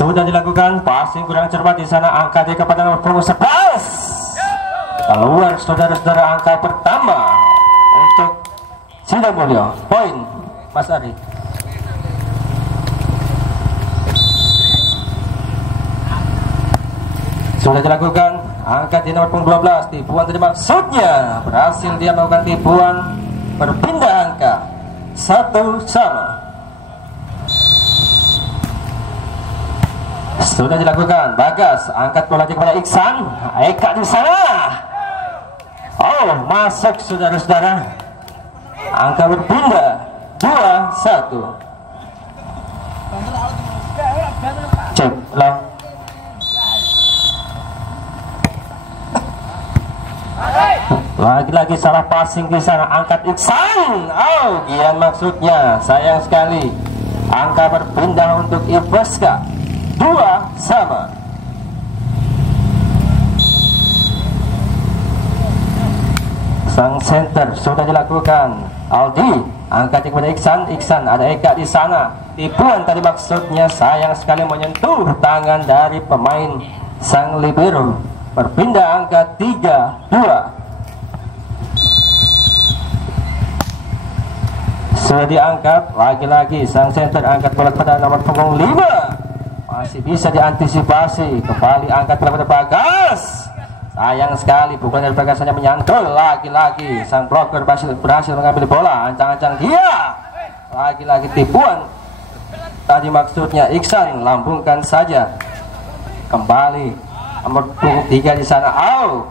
Sudah dilakukan passing kurang cermat di sana, angka di kepada nomor punggung 11. Keluar saudara-saudara, angka pertama untuk Sidomulyo. Poin Mas Ari. Sudah dilakukan angka di nomor punggung 12, tipuan tadi maksudnya berhasil dia melakukan tipuan berpindah angka 1-1. Sudah dilakukan Bagas, angkat bola kepada Iksan. Eka di sana. Oh, masuk saudara-saudara. Angka berpindah 2-1. Cek ulang. Lagi-lagi salah passing di sana, angkat Iksan. Oh, gian maksudnya, sayang sekali. Angka berpindah untuk Iveska 2-2. Sang center sudah dilakukan. Aldi angkat kepada Iksan. Iksan, ada Eka di sana. Tipuan tadi maksudnya, sayang sekali menyentuh tangan dari pemain sang libero. Berpindah angka 3-2. Sudah diangkat, lagi-lagi sang center angkat bola pada nomor punggung 5. Masih bisa diantisipasi. Kembali angkat bola pada Bagas. Sayang sekali, bukan dari Bagas hanya menyantul. Lagi-lagi sang blocker berhasil mengambil bola. Ancang-ancang dia. Lagi-lagi tipuan. Tadi maksudnya Iksan, lambungkan saja. Kembali nomor punggung 3 di sana. Out.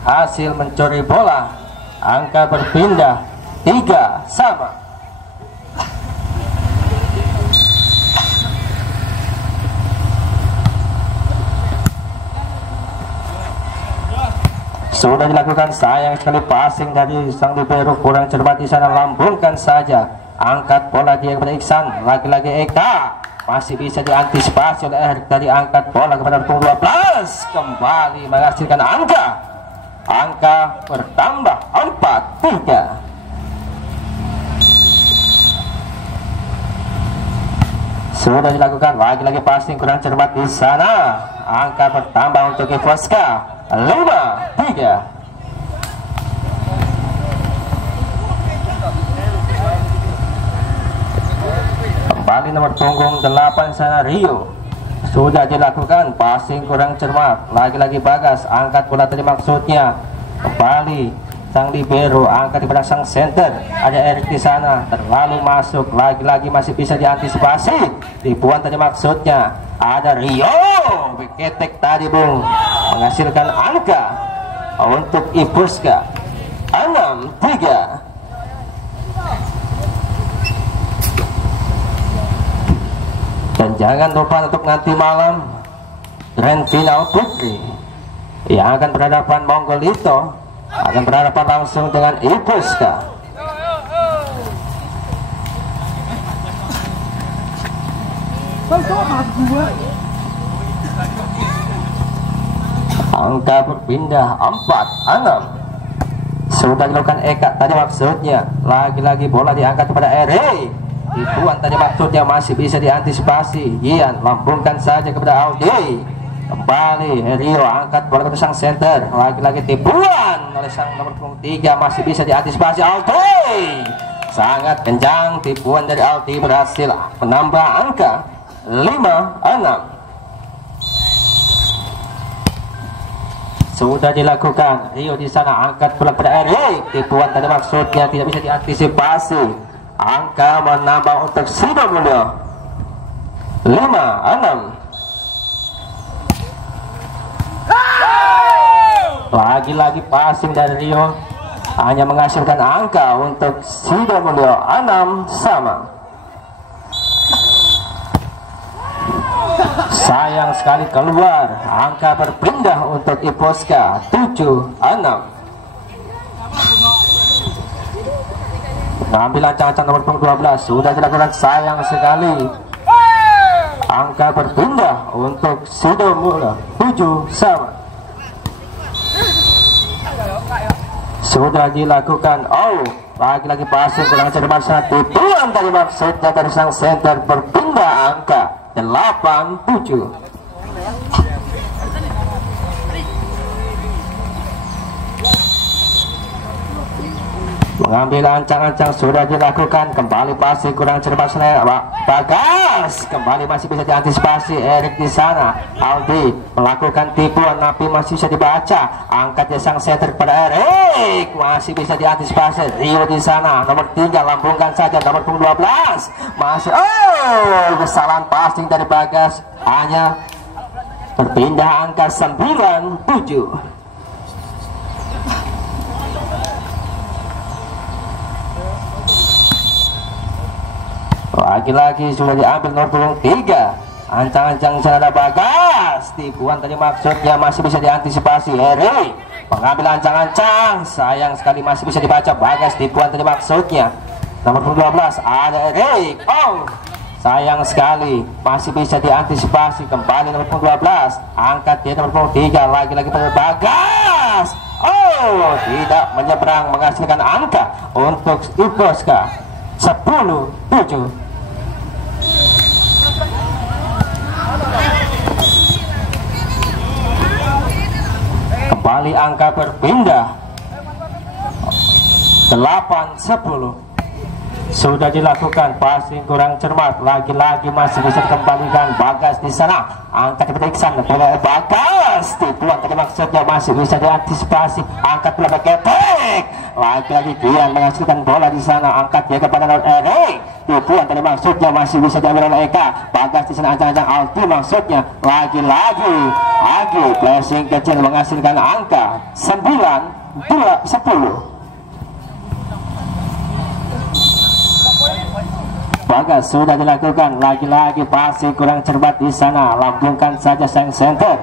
Hasil mencuri bola. Angka berpindah 3-3. Sudah dilakukan, sayang sekali passing dari sang libero kurang cermat di sana, lambungkan saja. Angkat bola dia kepada Iksan, lagi-lagi Eka. Masih bisa diantisipasi oleh Erik, tadi angkat bola kepada punggung 12. Kembali menghasilkan angka. Angka bertambah 4-3. Sudah dilakukan, lagi-lagi passing kurang cermat di sana. Angka bertambah untuk Iveska 5-3. Kembali nomor punggung 8 sana Rio. Sudah dilakukan, passing kurang cermat. Lagi-lagi Bagas, angkat bola tadi maksudnya. Kembali sang libero, angkat di belakang sang center. Ada Erik di sana, terlalu masuk. Lagi-lagi masih bisa diantisipasi. Tipuan tadi maksudnya. Ada Rio, ketek tadi bung, menghasilkan angka untuk Iveska 6-3. Dan jangan lupa untuk nanti malam Grand Final Putri yang akan berhadapan Monggolito, akan berhadapan langsung dengan Iveska. Angka berpindah 4-6. Sudah dilakukan Eka tadi maksudnya. Lagi-lagi bola diangkat kepada Eri. Tipuan tadi maksudnya masih bisa diantisipasi. Gian lambungkan saja kepada Audi. Kembali Rio angkat bola ke sang center. Lagi-lagi tipuan oleh sang nomor punggung 3, masih bisa diantisipasi Audi. Sangat kencang tipuan dari Audi, berhasil menambah angka 5-6. Sudah dilakukan, Rio di sana angkat bola pada Erik. Tipuan tadi maksudnya tidak bisa diantisipasi. Angka menambah untuk Sidomulyo 5-6. Lagi-lagi passing dari Rio hanya menghasilkan angka untuk Sidomulyo 6-6. Sayang sekali keluar, angka berpindah untuk Iveska 7-6. Ngambil ancang-ancang nomor punggung 12 sudah dilakukan, sayang sekali. Angka berpindah untuk Sidomulyo 7-7. Sudah dilakukan, oh lagi-lagi passing kurang cermat, satu tipuan dari maksudnya dari sang center, berpindah angka 8-7. Mengambil ancang-ancang sudah dilakukan, kembali pasti kurang cermat Bagas, kembali masih bisa diantisipasi Erik di sana. Aldi melakukan tipuan tapi masih bisa dibaca, angkatnya sang setter pada Erik, masih bisa diantisipasi Rio di sana. Nomor 3 lambungkan saja, nomor 12 masih kesalahan passing dari Bagas, hanya berpindah angka 9-7. Lagi-lagi sudah diambil nomor 3, ancang-ancang sana Bagas, tipuan tadi maksudnya masih bisa diantisipasi Erik, pengambil ancang-ancang, sayang sekali masih bisa dibaca Bagas, tipuan tadi maksudnya nomor 12 ada Erik, sayang sekali masih bisa diantisipasi, kembali nomor 12, angkat dia nomor 3, lagi-lagi pada Bagas, tidak menyeberang, menghasilkan angka untuk Iboska 10-7. Kembali angka berpindah 8-10. Sudah dilakukan passing kurang cermat, lagi-lagi masih bisa dikembalikan Bagas di sana, angkat diperiksa oleh Bagas, tipuan tadi maksudnya masih bisa diantisipasi, angkat bola ketek, lagi-lagi dia menghasilkan bola di sana, angkat dia kepada Erik, tipuan tadi maksudnya masih bisa diambil oleh Eka, Bagas di sana, ancang-ancang Aldi maksudnya, lagi-lagi flashing kecil menghasilkan angka 9-10. Bagas sudah dilakukan, lagi-lagi pasti kurang cermat di sana, lambungkan saja sang center,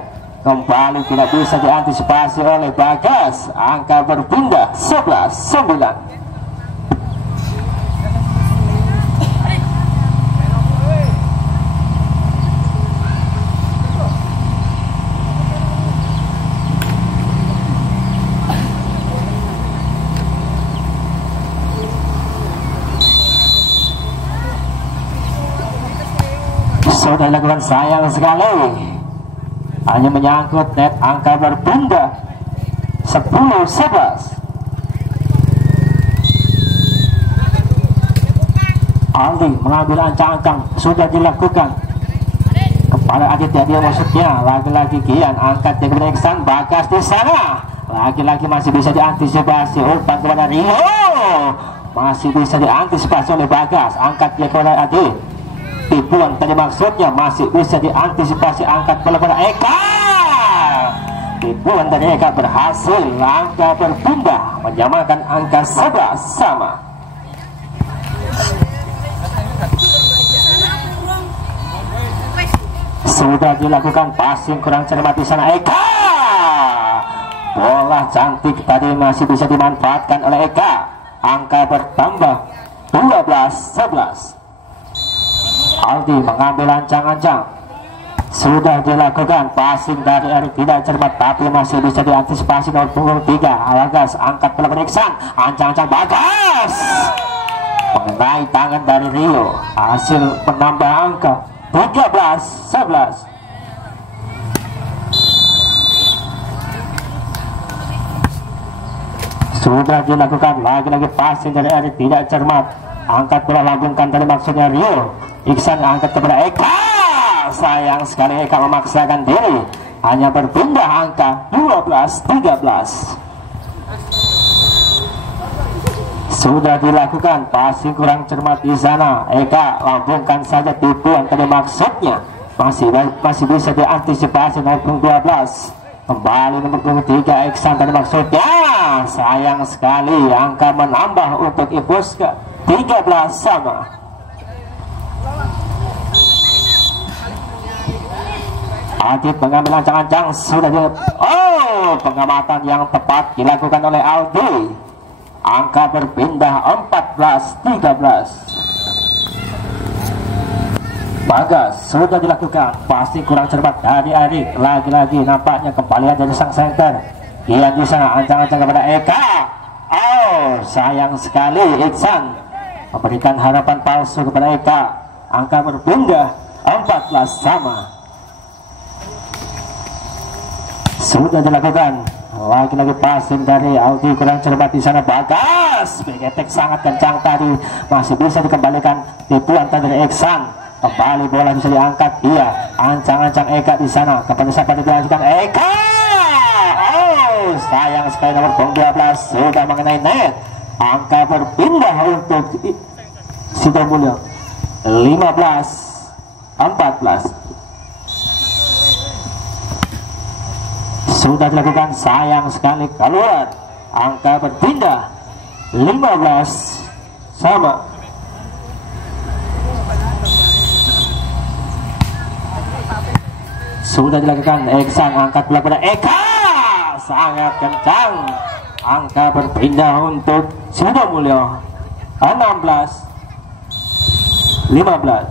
kembali tidak bisa diantisipasi oleh Bagas, angka berpindah 11-9. Sudah dilakukan, sayang sekali hanya menyangkut net, angka berpindah 10-11. Aldi mengambil ancang-ancang, sudah dilakukan kepada Aditya, dia maksudnya lagi-lagi Gian, angkat dia kepada Iksan, Bagas di sana, lagi-lagi masih bisa diantisipasi, umpan kepada Rio, masih bisa diantisipasi oleh Bagas, angkat dia kepada Adi, tipuan tadi maksudnya masih bisa diantisipasi, angkat bola pada Eka, tipuan dari Eka berhasil, angka berpindah menyamakan angka 11 sama. Sudah dilakukan passing kurang cermat di sana Eka, bola cantik tadi masih bisa dimanfaatkan oleh Eka, angka bertambah 12-11. Aldi mengambil ancang-ancang, sudah dilakukan passing dari Erik, tidak cermat tapi masih bisa diantisipasi nomor punggung 3 Bagas, angkat bola Iksan, ancang-ancang Bagas mengenai tangan dari Rio, hasil menambah angka 13-11. Sudah dilakukan, lagi-lagi passing dari Erik, tidak cermat, angkat bola, lambungkan tadi maksudnya Rio, Iksan angkat kepada Eka, sayang sekali Eka memaksakan diri, hanya berpindah angka 12-13. Sudah dilakukan passing kurang cermat di sana Eka, lambungkan saja tipuan tadi maksudnya masih bisa diantisipasi nomor 12, kembali nomor 3 Iksan tadi maksudnya, sayang sekali angka menambah untuk Iboska 13 sama. Adit mengambil ancang-ancang, sudah pengamatan yang tepat dilakukan oleh Aldi, angka berpindah 14-13. Bagas sudah dilakukan, pasti kurang cermat dari Erik, lagi-lagi nampaknya kembalian dari sang center, dia di sana ancang-ancang kepada Eka, sayang sekali Iksan memberikan harapan palsu kepada Eka, angka berpindah 14 sama. Sudah dilakukan lagi-lagi passing dari Aldi, kurang cermat di sana. Bagas begetek sangat kencang tadi, masih bisa dikembalikan tipuan tadi dari Iksan. Kembali bola bisa diangkat, iya, ancang-ancang Eka di sana. Kepada siapa dilanjutkan? Eka. Oh, sayang sekali nomor 12 sudah mengenai net. Angka berpindah untuk Sidomulyo. 15-14. Sudah dilakukan, sayang sekali keluar. Angka berpindah 15 sama. Sudah dilakukan, Iksan angkat bola pada Eka, sangat kencang. Angka berpindah untuk Sidomulyo. 16-15.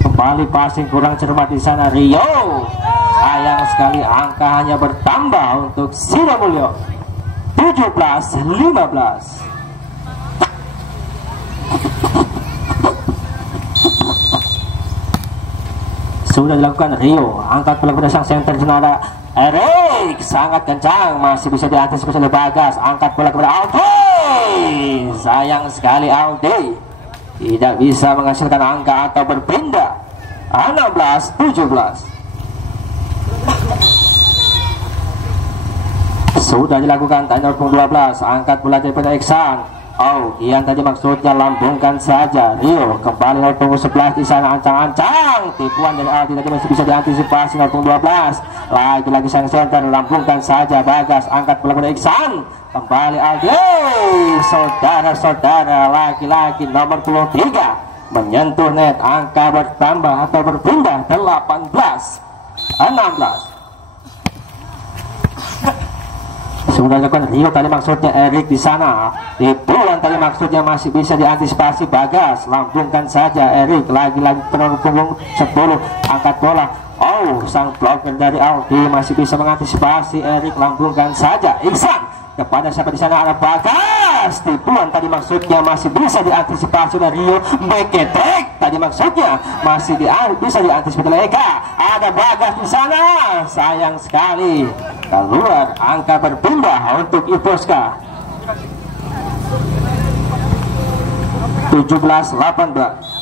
Kembali passing kurang cermat di sana Rio. Sayang sekali angka hanya bertambah untuk Sidomulyo. 17-15. Sudah dilakukan Rio, angkat bola pada sang center senada Erik, sangat kencang, masih bisa diantisipasi oleh Bagas. Angkat bola kepada Aldi, sayang sekali Aldi tidak bisa menghasilkan angka atau berpindah. 16-17. Sudah dilakukan tanya 12, angkat bola daripada Iksan. Oh, Ian tadi maksudnya lambungkan saja. Rio kembali 0.11 di sana, ancang-ancang. Tipuan dari Aldi tadi masih bisa diantisipasi 0.12. Lagi-lagi sang center, lambungkan saja Bagas. Angkat bola pada Iksan. Kembali Aldi. Saudara-saudara, laki-laki nomor 23 menyentuh net. Angka bertambah atau berpindah 18-16. Sudah dilakukan Rio tadi maksudnya Erik di sana. Tipuan tadi maksudnya masih bisa diantisipasi Bagas. Lambungkan saja Erik, lagi-lagi penurun punggung 10. Angkat bola. Oh, sang blocker dari Aldi masih bisa mengantisipasi Erik, lambungkan saja Iksan. Kepada siapa di sana? Ada Bagas. Tipuan tadi maksudnya masih bisa diantisipasi oleh Rio. Beketek tadi maksudnya masih bisa diantisipasi oleh Eka. Ada Bagas di sana. Sayang sekali keluar. Angka berpindah untuk Iposka. 17-18.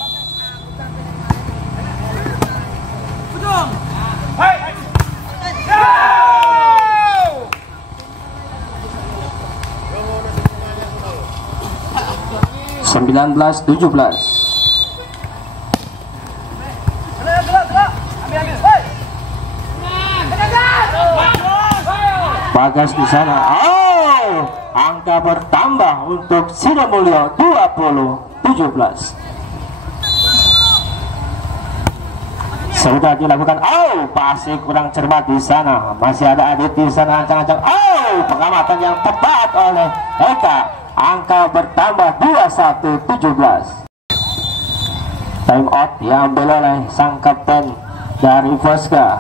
Sembilan belas 17. Bagas di sana. Oh, angka bertambah untuk Sidomulyo 20-17. Sudah dilakukan. Oh, pasti kurang cermat di sana. Masih ada Adit di sana, ancang-ancang. Oh, pengamatan yang tepat oleh Eka. Angka bertambah 21-17. Time out diambil oleh sang kapten dari Voska.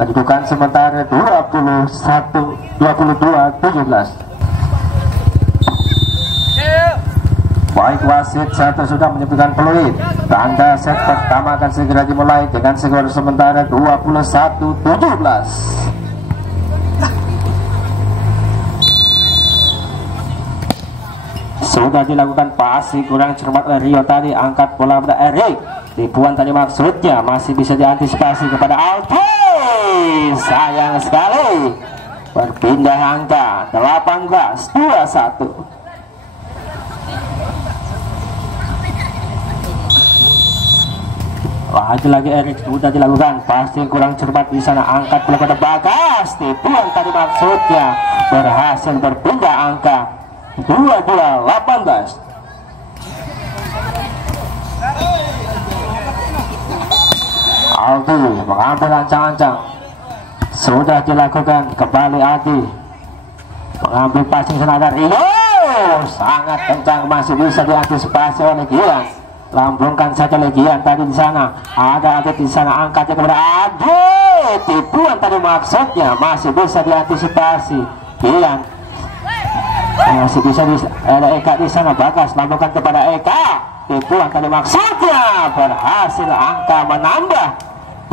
Kedudukan sementara 22-17. Baik, wasit satu sudah menyebutkan peluit. Tanda set pertama akan segera dimulai dengan skor sementara 21-17. Sudah dilakukan pasi kurang cermat oleh Rio tadi. Angkat bola pada Erik. Tipuan tadi maksudnya masih bisa diantisipasi kepada Aldi. Sayang sekali berpindah angka 18-21. Lagi-lagi Erik sudah dilakukan pasti kurang cermat di sana. Angkat bola pada Bagas. Tipuan tadi maksudnya berhasil berpindah angka 22-18. Aldi mengambil ancang-ancang. Sudah dilakukan kembali Aldi mengambil passing senada Rio. Sangat kencang, masih bisa diantisipasi oleh Gian. Lambungkan saja Legian tadi di sana. Ada Adit di sana, angkatnya kepada Adit. Tipuan tadi maksudnya masih bisa diantisipasi Gian. Masih bisa ada Eka di sana. Bagas lambungkan kepada Eka. Tipuan tadi maksudnya berhasil, angka menambah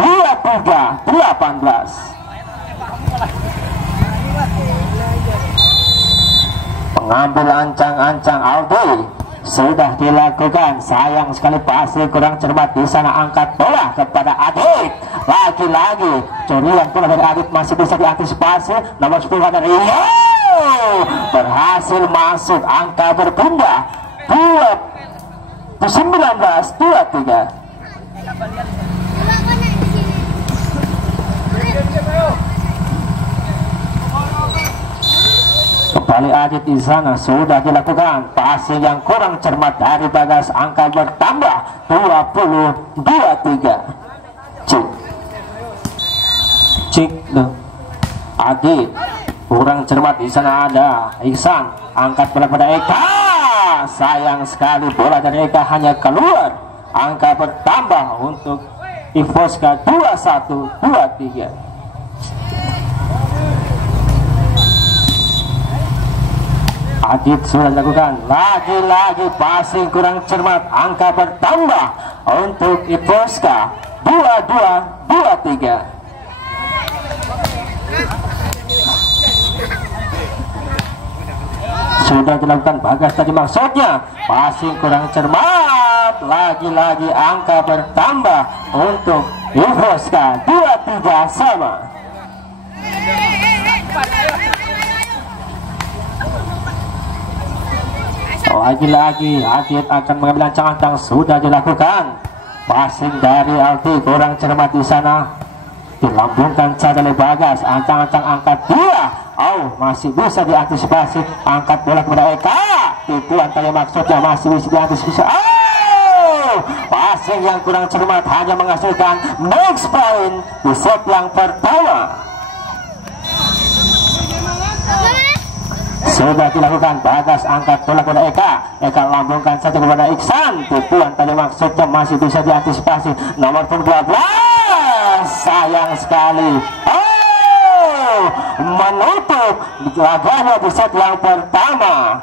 23-18. Pengambil ancang-ancang Aldi sudah dilakukan, sayang sekali pasti kurang cermat di sana, angkat bola kepada Adit. Lagi-lagi curian bola dari Adit masih bisa diantisipasi, nomor 10 ada Rio berhasil masuk, angka berpindah 19-23. Kembali Adit di sana sudah dilakukan, passing yang kurang cermat dari Bagas, angka bertambah 20-23. Cik Adit kurang cermat di sana, ada Iksan, angkat bola pada Eka, sayang sekali bola dari Eka hanya keluar, angka bertambah untuk Ivoska 21-23. Adit sudah dilakukan, lagi-lagi passing kurang cermat, angka bertambah untuk Ivoska 22-23. Sudah dilakukan Bagas tadi maksudnya, passing kurang cermat, lagi-lagi angka bertambah untuk Ivoska 23 sama. Lagi-lagi Adit akan mengambil ancang-ancang, sudah dilakukan, passing dari Alti kurang cermat di sana, dilambungkan saja oleh Bagas, ancang-ancang angkat dia, masih bisa diantisipasi, angkat bola kepada Eka, tipuan tadi maksudnya masih bisa diantisipasi, passing yang kurang cermat hanya menghasilkan next point di set yang pertama. Sudah dilakukan, Bagas angkat bola kepada Eka lambungkan saja kepada Iksan, tipuan tadi maksudnya masih bisa diantisipasi, nomor 12 sayang sekali menutup laganya di set yang pertama.